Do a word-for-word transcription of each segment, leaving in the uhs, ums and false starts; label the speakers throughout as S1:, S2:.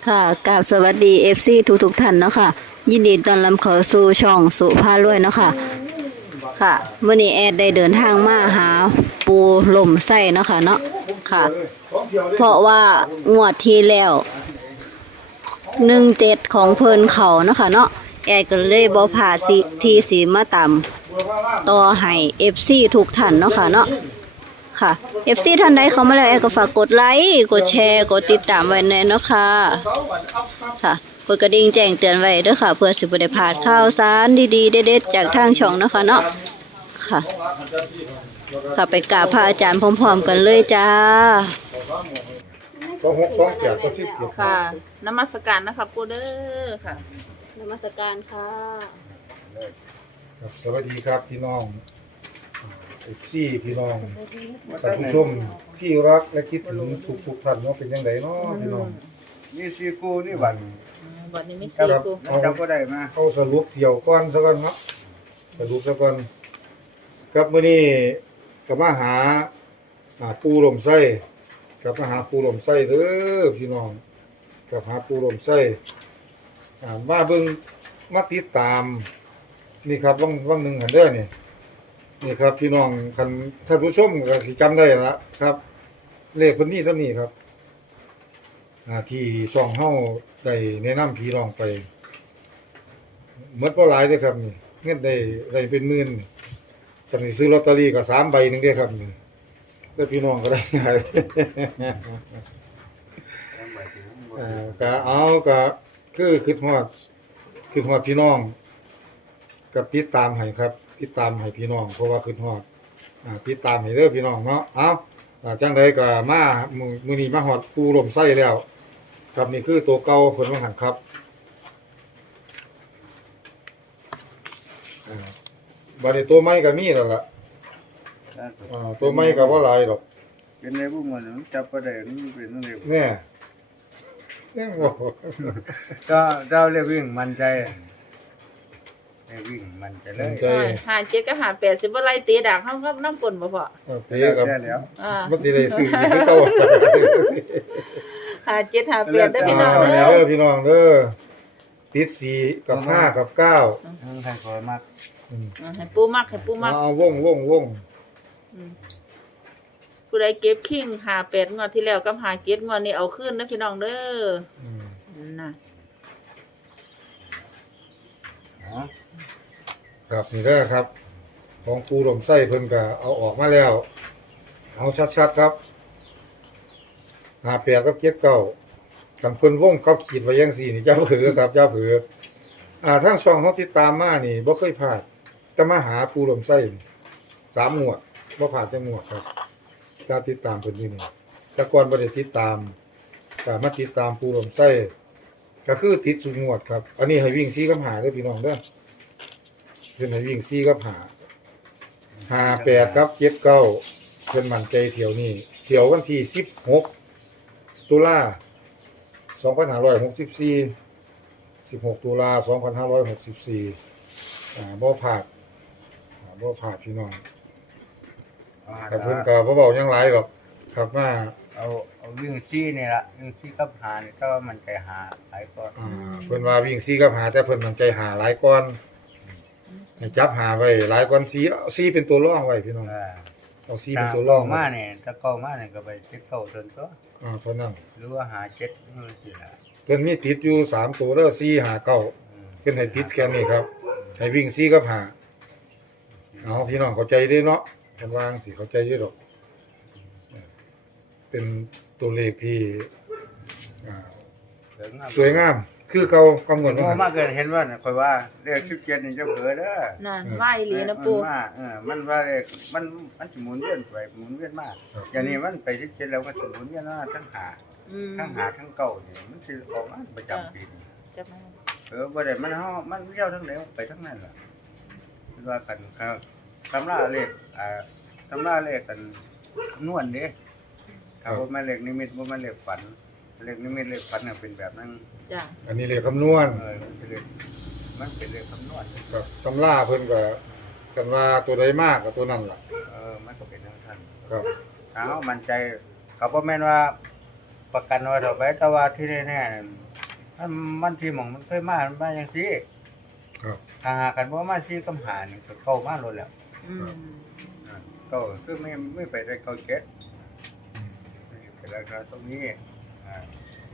S1: ค่ะกราบสวัสดี เอฟ ซี ทุกทุกท่านเนาะค่ะยินดีต้อนรับเข้าสู่ช่องสุภาพรวยเนาะค่ะค่ะวันนี้แอดได้เดินทางมาหาปูหล่มไส้เนาะค่ะเนาะค่ะ เพราะว่างวดที่แล้วหนึ่งเจ็ดของเพิ่นเขาเนาะค่ะเนาะแอดก็เลยบ่พลาดสิทีสีมาตามต่อให้ เอฟ ซี ทุกท่านเนาะค่ะเนาะค่ะ เอฟ ซี ท่านใดเข้ามาแล้วแอดก็ฝากกดไลค์กดแชร์กดติดตามไว้แน่เนาะค่ะค่ะกดกระดิ่งแจ้งเตือนไว้เด้อค่ะเพื่อสิบ่ได้พลาดข่าวสารดีๆเด็ดๆจากทางช่องเนาะค่ะเนาะค่ะค่ะไปกราบพระอาจารย์พร้อมๆกันเลยจ้า
S2: สองหกสองแปดก็สิบเจ็ด
S3: ค่ะนมัสการนะคะปูเด้อค่ะ
S1: นมัสการค่ะ
S2: ครับสวัสดีครับพี่น้องเอฟซีพี่น้องท่านผู้ชมที่รักและคิดถึงทุกทุกๆท่านว่าเป็นยังไงเนาะพี่น้อง
S4: นี่ซีกูนี่บัน
S3: วันนี้ไม่
S2: ครั
S3: ซี
S2: บ
S3: กู
S2: เอา
S4: จำก็ได้มา
S2: เอาสรุปเดี่ยวก้อนซะก่อนเนาะสรุปซะก่อนครับมื้อนี้ก็มาหาอ่าปูลมไส้กับมาหาปูลมไส้เด้อพี่น้องกับหาปูลมไส้อ่ามาเบิ่งมาติดตาม นี่ครับว่างว่างหนึ่งหันเด้อนี่นี่ครับพี่น้องคันท่านผู้ชมก็สิจำได้ละครับ เลขคนนี้ซะนี่ครับอ่าที่ช่องเฮาได้แนะนำพี่น้องไปหมดบ่หลายเด้อครับนี่เงินได้ได้เป็นหมื่นคันสิซื้อลอตเตอรี่ก็สามใบหนึงเด้อครับนี่แล้วพี่น้องก็ได้ ง่ายอ่าก็เอาก็คือคิดฮอดคิดฮอดพี่น้อง กับติดตามให้ครับติดตามให้พี่น้องเพราะว่าขึ้นฮอดอ่าติดตามให้เด้อพี่น้องเนาะเอาอ่าจังไดก็มามื้อมื้อนี้มาฮอดปูลมไส้แล้วครับนี่คือตัวเก่าเพิ่นว่าหั่นครับอ่าบัดนี้ตัวใหม่ก็มีแล้วล่ะอ่าตัวใหม่ก็บ่หลายดอก
S4: เป็นในพวกมันมันจับก็ได้มันเป็นนั่นเอง
S2: แน่ยังบ่
S4: ก็เราเรียกวิ่งมันใจเรียกวิ่งมันใจเลย
S2: ใจ
S3: หาเจ็ดก็หาแปดสิบว่าไรตีดักเขาก็น้ำปนบ่พอ
S2: เอาเตะกับ
S4: ได้แล้ว
S3: อ่า
S2: มันสิได้ซื้ออีกคือเก่า
S3: หาเจ็ดหาแปดได้อพี่น้อง
S2: เอา
S3: เด้
S2: แล้ว
S3: อ
S2: เด้อพี่น้องเด้อติดสี่กับห้ากับเก้า
S4: ทั้งไทยคอยมาก
S2: อืม
S3: อ่าให้ปูมักให้ปูมัก
S2: เอาวงวงวง
S3: อืมผู้ใดเก็บคิงหาแปดงวดที่แล้วกับหาเจ็ดงวดนี้เอาขึ้นนะพี่น้องเด้อ
S2: อืม
S3: น่ะ
S4: อ๋อ
S2: ครับนี่เด้อครับ ของปูลมไส้เพิ่นก็เอาออกมาแล้ว เอาชัดๆครับหาแปดกับเจ็ดเก้ากันเพิ่นวงเขาขีดไว้จังซี่นี่เจ้าเผือครับเจ้าเผืออ่าทางช่องเฮาติดตามมานี่บ่เคยพลาดแต่มาหาปูลมไส้นี่สามหมวดบ่พลาดจังหมวดครับการติดตามเพิ่นนี่นี่แต่ก่อนบ่ได้ติดตามก็มาติดตามปูลมไส้ก็คือติดสุดงวดครับ อันนี้ให้วิ่งสี่กับหาเด้อพี่น้องเด้อเพิ่นให้วิ่งสี่กับหาห้าแปดครับเจ็ดเก้าเพิ่นมั่นใจเที่ยวนี้เที่ยววันที่สิบหกตุลาสองพันห้าร้อยหกสิบสี่ สิบหกตุลาสองพันห้าร้อยหกสิบสี่อ่าบ่พลาดอ่าบ่พลาดพี่น้องแต่เพิ่นก็บ่เว้าหยังหลายหรอกครับมา
S4: เอาเอาวิ่งซีนี่ละวิ่งซีกับหานี่ถ้าว่ามันใจหาหลายก็
S2: อ่าเพิ่นว่าวิ่งสี่กับหาแต่เพิ่นมั่นใจหาหลายก่อนให้จับหาไว้หลายก่อนสี่เอาสี่เป็นตัวรองไว้พี่น้อง
S4: อ่า
S2: เอาสี่
S4: ถ้า
S2: เป็นตัวร
S4: เก้า
S2: อง
S4: มาเนี่ยถ้าเก้ามาเนี่ยก็ไปเจ็ดเก้าจนตัว
S2: อ่าเท่านั้น
S4: หรือว่าหาเจ็ดนู่นสิละ
S2: เพิ่นมีติดอยู่สามตัวเด้อสี่ห้าเก้า
S4: อืม
S2: เพิ่นให้ติดแค่นี้ครับให้วิ่งสี่กับหาเอาพี่น้องเข้าใจเด้เนาะเพิ่นวาจั่งสิเข้าใจอยู่ดอกเป็นตัวเลขที่อ่า
S4: สวยงาม
S2: สวยงาม คือเก่ากำหนด
S4: โง่
S2: ไว้
S4: มากเกินเห็นว่าคอยว่าเรียกสิบเจ็ดนี่จะเผลอเด้อ
S3: น่ะไหวอีหลีนะปู
S4: มันมาเออมันว่าเลขมันมันสิหมุนเวียนไปหมุนเวียนมาอย่างนี้มันไปสิบเจ็ดแล้วก็สิหมุนเวียนมาทั้งหา
S3: อืม
S4: ทั้งหาทั้งเก่านี่มันสิออกมาประจำปีนี่
S3: จับมา
S4: เออบ่ได้มันเฮามันเลี้ยวทั้งไหนไปทั้งนั้นล่ะคือว่ากันครับตำราเลขอ่าตำราเลขกันคำนวณเด้ถ้าบ่แม่นเลขนิมิตบ่แม่นเลขฝันเลขนิมิตเลขฝันน่ะเป็นแบบนั้น
S3: จ้ะ
S2: อันนี้เลขคำนวณ
S4: เออมันเป็นเลขมันเป็นเลขคำนวณ
S2: กับตำราเพิ่นก็กันว่าตัวใดมากกับตัวนั้นล่ะ
S4: เออมันก็เป็นทั้งท่าน
S2: ครับ
S4: ถ้าเฮามั่นใจก็บ่แม่นว่าประกันว่าเท่าไปแต่ว่าที่แน่ๆมันมันที่หม่องมันเคยมามันมาจังซี่
S2: ครับ
S4: ถ้าหากันบ่มาซี่กำหานี่ก็เข้ามาโลดแล้ว
S3: อืม
S4: อ่าก็คือไม่ไม่ไปได้เก้าเจ็ด
S2: อืม
S4: เป็นราคาตรงนี้อ่า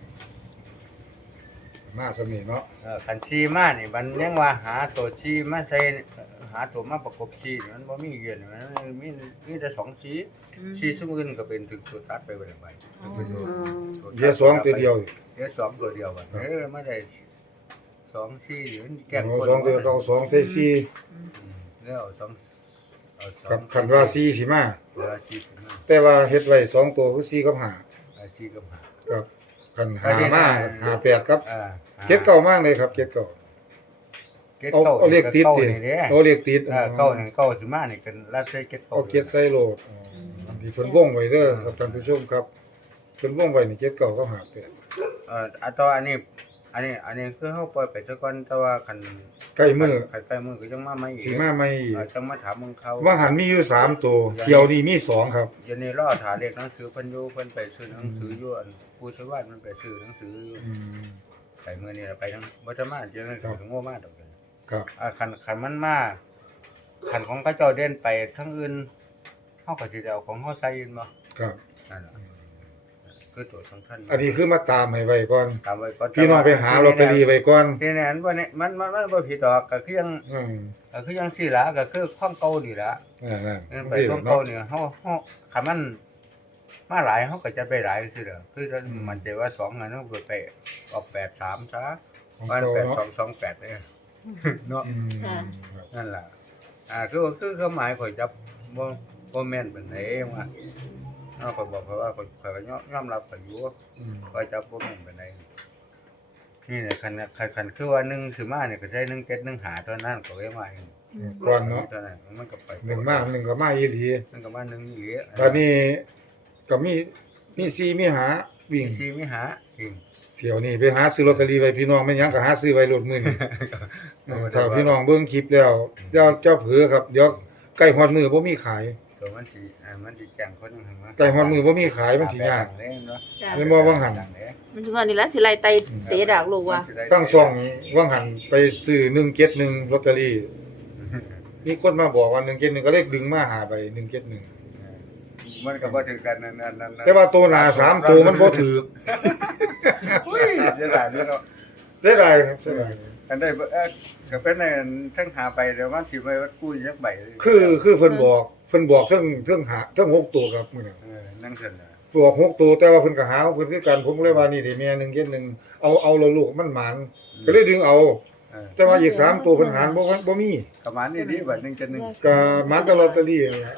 S2: มาสมีเนาะ
S4: เอ่อคันชีมานี่มันยังว่าหาตัวชีมาใส่หาตัวมาประกบชีนี่มันบ่มีเยอะนี่มันมีมีแต่สองชีชีซุมอื่นก็เป็นถึงตัวตัดไปเบิดไป
S3: อ๋อ
S2: เดียวสองตัวเดียว
S4: เดี๋ยวสองตัวเดียวบัดเออไม่ได้สองชีอยู่มันแกล้ง
S2: โอ้
S4: คน
S2: สองตัวเอาสองใส่สี่
S4: อืมแล้วเอาสองเอาสอง
S2: กับคันว่าสี่สิมา
S4: เวลาชีสิมา
S2: แต่ว่าเฮ็ดไว้สองตัวคือสี่กับห้า
S4: อาชีกับหา
S2: ครับคันหามาหาแปดครับ
S4: อ่า
S2: เก็ดเก่ามากเลยครับเก็ดเก่า
S4: เก็ด
S2: เอา
S4: เก้า
S2: เอาเลขติด
S4: ก้า
S2: ดิ
S4: นี่เด้
S2: เอาเลขติด
S4: เออเก้านี่เก้าสิมานี่กันรัดใส่เก็ดเก้า
S2: เอาเก็ดใส่โหลดอ๋ออันที่เพิ่นวงไว้เด้อครับท่านผู้ชมครับเพิ่นวงไว้นี่เก็ดเก่าก็หาแปด
S4: เอ่ออันต่ออันนี้ อันนี้ อันนี้คือเฮาปล่อยไปซะก่อนแต่ว่าคัน
S2: ใกล้มือ
S4: คันใกล้มือก็ยังมาใหม่อีก
S2: สิมาใหม่อีก
S4: เออจังมาถามมึงเขา
S2: ว่าหันมีอยู่สามตัวเขียวนี่มีสองครับ
S4: เดี๋ยวนี้รอถาเลขหนังสือเพิ่นอยู่เพิ่นไปซื้อหนังสืออยู่อันผู้ชาวบ้านมันไปซื้อหนังสืออยู่
S2: อืม
S4: ไปมื้อนี้ล่ะไปทั้งบ่จะมาเดี๋ยวนี้
S2: ครับ
S4: ถึงโง่มาดอกเดี๋ยวนี้
S2: ครับ
S4: อ่าคันคันมันมาคันของเขาเจ้าเด่นไปทั้งอื่นเฮาก็สิได้เอาของเฮาใส่อื่นบ่
S2: ครับ
S4: นั่นล่ะคือตัวสำคัญ
S2: อันนี้คือมาตามให้ไว้ก่อน
S4: ตามไว้ก่อน
S2: พี่น้องไปหาลอตเตอรี่ไว้ก่อน
S4: ที่นั่นบ่เนี่ยมันมันมันบ่ผิดดอกก็คือยัง
S2: อืม
S4: ก็คือยังสี่ละก็คือข้องเก่านี่ละ
S2: นั่น
S4: เออ
S2: ๆ
S4: ไป
S2: สิ
S4: ข้อง
S2: เนาะ
S4: เก่านี่เฮาเฮาคันมันมาหลายเฮาก็จะไปหลายซื่อเด้อคือถ้ามันใจว่าสองอันนั้นไปออกแปดสามซะ
S2: ของ
S4: วัน
S2: เก่า
S4: แปด
S2: เนาะ
S4: สองสองแปดเด้อเนาะ
S2: อืมครับ
S4: นั่นล่ะอ่าคือคือเขาหมายข่อยจับบ่บ่แม่นปานใดว่าเฮาก็บอกเขาว่าข่อยข่อยก็ยอมยอมรับข่อยอยู่
S2: อืม
S4: ข่อยจับบ่แม่นปานใดนี่แหละคันคันคันคือว่าหนึ่งสิมาเนี่ยก็ใช้หนึ่งเจ็ดหนึ่งหาเท่านั้นก็ไว้มาเอง
S2: ก่อนเนาะ
S4: เท่านั้นมันก็ไป
S2: หนึ่งมากหนึ่งก็มาอีหลี
S4: มันก็มาหนึ่งอีหลี
S2: ตอนนี้ก็มีมีซีมีหาวิ่ง
S4: มีซีมีหาจริง
S2: เที่ยวนี้ไปหาซื้อลอตเตอรี่ไว้พี่น้องไม่หยังก็หาซื้อไว้โลดมื้อนี้เออถ้าพี่น้องเบิ่งคลิปแล้วเดี๋ยวเจ้าเผือครับเดี๋ยวใกล้ฮอดมื้อบ่มีขาย
S4: ตัวมันสิอ่ามันสิแจ้งคนนึงมา
S2: ใกล้ฮอดมื้อบ่มีขายมันสิยาก
S4: เด้เนาะ
S3: จ้ะ
S2: เป็นบ่ว่างหัน
S3: มันถึงอันนี้แล้วสิไล่ไตเตะดากลูกว่า
S2: ตั้งช่องว่างหันไปซื้อหนึ่งเจ็ดหนึ่งลอตเตอรี่มีคนมาบอกว่าหนึ่งเจ็ดหนึ่งก็เลขดึงมาหาไปหนึ่งเจ็ดหนึ่ง
S4: มันก็บ่ถือกันนั่นนั่นนั่น
S2: แต่ว่าตัวหน้าสามตัวมันบ่ถือ
S4: อุ้ยเสียดายเนาะ
S2: เสียดายครับเสียดาย
S4: อันได้เอ่อก็เป็นในทั้งหาไปเดี๋ยวมันสิไปวัดกู้จักใบ
S2: คือคือเพิ่นบอกเพิ่นบอกเทั้งเทั้งหาเทั้งหกตัวครับมื้อนี้
S4: เออนั่งซั่นน่ะ
S2: บอกหกตัวแต่ว่าเพิ่นก็หาเพิ่นคือกันผมก็เลยว่านี่ดิแม่หนึ่งเจ็ดหนึ่งเอาเอาแล้วลูกมันหมานก็เลยดึงเอา
S4: เออ
S2: แต่ว่าอีกสามตัวเพิ่นหารบ่บ่มี
S4: ประมาณนี้ดีบัดหนึ่งจะหนึ่ง
S2: ก็หมานแตลอตเตอรี่นั่นแหละ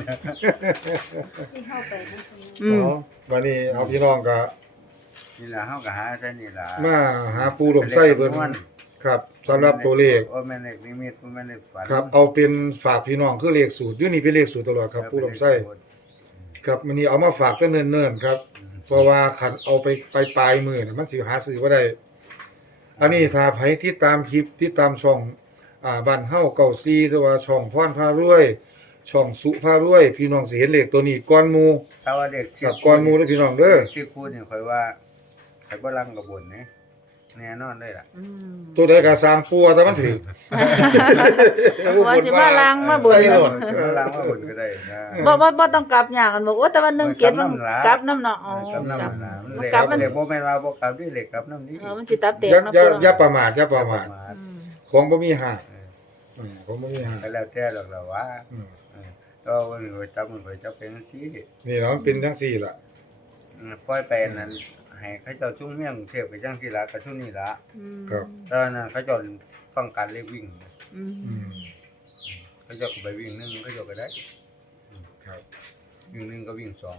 S3: อืม
S2: เนาะวันนี้เอาพี่น้องก็
S4: นี่ล่ะเฮาก็หาใช่นี่ล่ะ
S2: มาหาปูหลมไส้เพิ่นครับสำหรับตัวเลข
S4: โอ้แม่นเลขนิมิตบ่แม่นเลขฝัน
S2: ครับเอาเป็นฝากพี่น้องคือเลขสูตรอยู่นี่เป็นเลขสูตรตลอดครับปูหลมไส้ครับมื้อนี้เอามาฝากกันเนิ่นๆครับ เพราะว่าคันเอาไปไปปลายมือน่ะมันสิหาซื้อบ่ได้อันนี้ถ้าไผติดตามคลิปติดตามช่องอ่าบ้านเฮาเก้าสี่หรือว่าช่องพรพารวย ช่องสุพารวย พี่น้องสิเห็นเลขตัวนี้ก่อนหมู่
S4: ถ้าว่าเลข
S2: ครับก่อนหมู่เด้อพี่น้องเด้อ
S4: ชื่อคูนี่ข่อยว่าข่อยบ่ลังกับบนนี่แน่นอนเลยล่ะ
S3: อืม
S2: ตัวใดก็สร้างปัวแต่มันถือ
S3: ว่าสิมาล้างมาบ่น
S2: ใส่โหลด
S4: เออลังว่าบนก็ได้นะ
S3: บ่บ่บ่ต้องกลับหยังกันบอกว่าแต่ว่าหนึ่งเก็บมันกลับน้ำเนาะอ๋อ
S4: กับน้ำ
S3: กลับ
S4: มันน่ะ
S3: มัน
S4: เลข
S3: กลับมัน
S4: เลขบ่แม่นว่าบ่กลับนี่เลขกลับน้ำนี้
S3: เออมันสิตับแตก
S2: อย่า
S3: เนาะ
S2: อย่า
S3: พ่อ
S2: อย่าประมาทอย่าประมาท
S3: อืม
S2: ของบ่มีหา
S4: เออ
S2: อืมของบ่มีหา
S4: ก็แล้วแต่หรอกล่ะว่า
S2: อืม
S4: เออก็ว่ามันไปจับมันไปจับเป็นจังซี่
S2: นี่เนาะมันเป็นจังซี่ล่ะ
S4: อืมปล่อยไปนั่นให้เขาเจ้าชุ่มเมี่ยงเทพไปจังซี่ล่ะก็ชุ่มนี่ล่ะ
S3: อืม
S2: ครับ
S4: ตอนนั้นเขาเจ้าต้องการเลขวิ่ง
S3: อืม
S2: อืม
S4: เขาเจ้าก็ไปวิ่งหนึงเขาเจ้าก็ได้
S2: ครับ
S4: วิ่งหนึงก็วิ่งสอง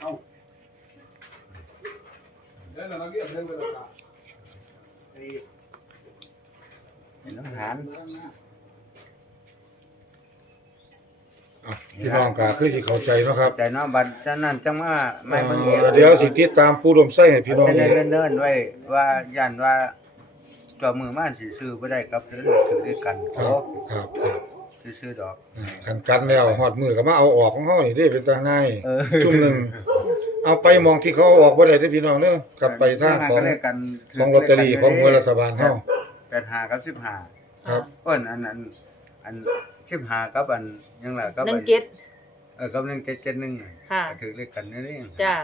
S4: เห็นน้ำหาน
S2: อ่ะพี่น้องก็คือสิเข้าใจเนาะครับ
S4: ใจเนาะบัดฉะนั้นจังว่าไม่เบิ่ง
S2: เอ่อเดี๋ยวสิติดตามผู้รวมไส้ให้พี่น้อง
S4: เส้น
S2: เอง
S4: เนิ่นๆไว้ว่าย่านว่าเจอมือมาสิซื้อบ่ได้กับซื้อซื้อด้วยกัน
S2: ค
S4: โอ้
S2: รับครับครับ
S4: ซื้อๆดอก
S2: อ่าคันกันแล้วฮอดมือก็มาเอาออกของเฮานี่เด้เป็นตาง่าย
S4: เออ
S2: ชุ่มหนึงเอาไปมองที่เขาออกบ่ได้เด้อพี่น้องเด้อกลับไปทางของ
S4: ก็เลขกัน
S2: ของลอตเตอรี่ของหวยรัฐบาลเฮา
S4: แปดห้ากับสิบห้า
S2: ครับ
S4: เอิ้นอันอันอันสิบห้ากับอันยังล่ะกับ
S3: หนึ่
S4: อั
S3: ง
S4: น
S3: เก็ด
S4: เออกับหนึ่งเจ็ดเจ็ดหนึ่งน่ะ
S3: ค่ะ
S4: ก็ถือเลขกันนี่เอง
S3: จ้า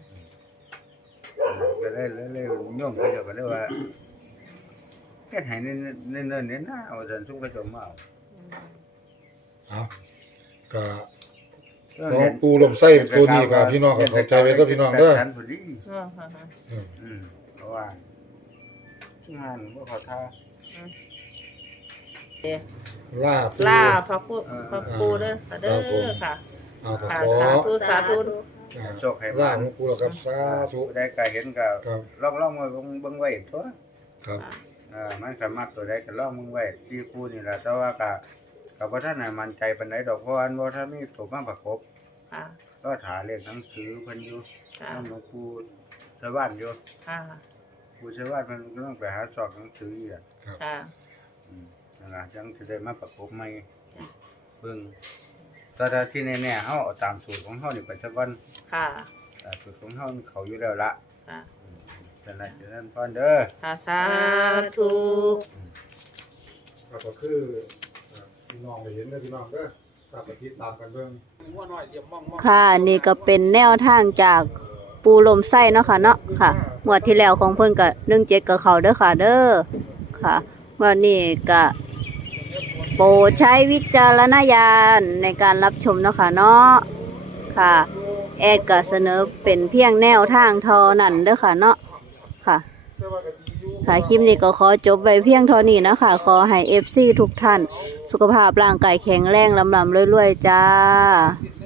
S4: ก็ได้เลยเลยโยมก็จะก็เลยว่าเฮ็ดให้เนิ่นๆๆเนี่ยนะเอาซั่นสุกก็จะมาเอา
S2: เอาก็ของปูลมไส้ตัวนี้ก็พี่น้องก็เข้าใจไว้เด้อพี่น้องเด้อ
S4: แปดชั้นพอดี
S3: อ่าฮะฮะ
S2: อืม
S4: อืมเพราะว่าชุมหันบ่เข้าท่า
S2: ลาบ
S3: ลาพระปูพระปูเด้อค่ะเด้
S2: ครับผม
S3: อค่ะ
S2: เอาก็
S3: ค่ะ
S2: ขอ
S3: สาธุสาธุ
S2: อ่า
S4: โชคให้
S2: ลา
S4: มา
S2: บของปูแล้วครับสาธุ
S4: ผู้ใดก็เห็นก็
S2: ครับ
S4: ลองลองไว้เบิ่งเบิ่งไว้ตัว
S2: ครับ
S4: เออมันสามารถตัวใดก็ลองเบิ่งไว้ที่คู่นี่ล่ะแต่ว่าก็ก็บ่ทันได้มั่นใจปานใดดอกเพราะว่าอันบ่ทันมีตัวมาประกบ
S3: ค่ะ
S4: ก็ถาเลขหนังสือเพิ่นอยู่
S3: ค่ะ
S4: นำหลวงปู่ชาวบ้านอยู่
S3: ค่ะ
S4: ปู่ชาวบ้านเพิ่นก็ต้องไปหาสอบหนังสืออีกอะ
S3: ค่ะ
S4: อืมนั่นล่ะจังสิได้มาประกบใหม่เบิ่งแต่ถ้าที่แน่ๆเฮาเอาตามสูตรของเฮานี่ไปซะก่อน
S3: ค่ะ
S4: อ่าสูตรของเฮามันเขาอยู่แล้วละ
S3: ค่ะ
S4: ฉะนั้นฉะนั้นพรเด้อ
S3: ค่ะสาธุ
S2: ครับก็คืออ่าพี่น้องได้เห็นเด้อพี่น้องเด้อตามปฏิตามกันเบิ่ง
S1: ค่ะนี่ก็เป็นแนวทางจากปูลมไส้เนาะค่ะเนาะค่ะงวดที่แล้วของเพิ่นก็หนึ่งเจ็ดกับเขาเด้อค่ะเด้อค่ะวันนี้ก็โปรดใช้วิจารณญาณในการรับชมเนาะค่ะเนาะค่ะแอดก็เสนอเป็นเพียงแนวทางเทอนั่นเด้อค่ะเนาะค่ะค่ะคลิปนี้ก็ขอจบไว้เพียงเท่านี้นะคะขอให้ เอฟ ซี ทุกท่านสุขภาพร่างกายแข็งแรงลำลำรวยๆจ้า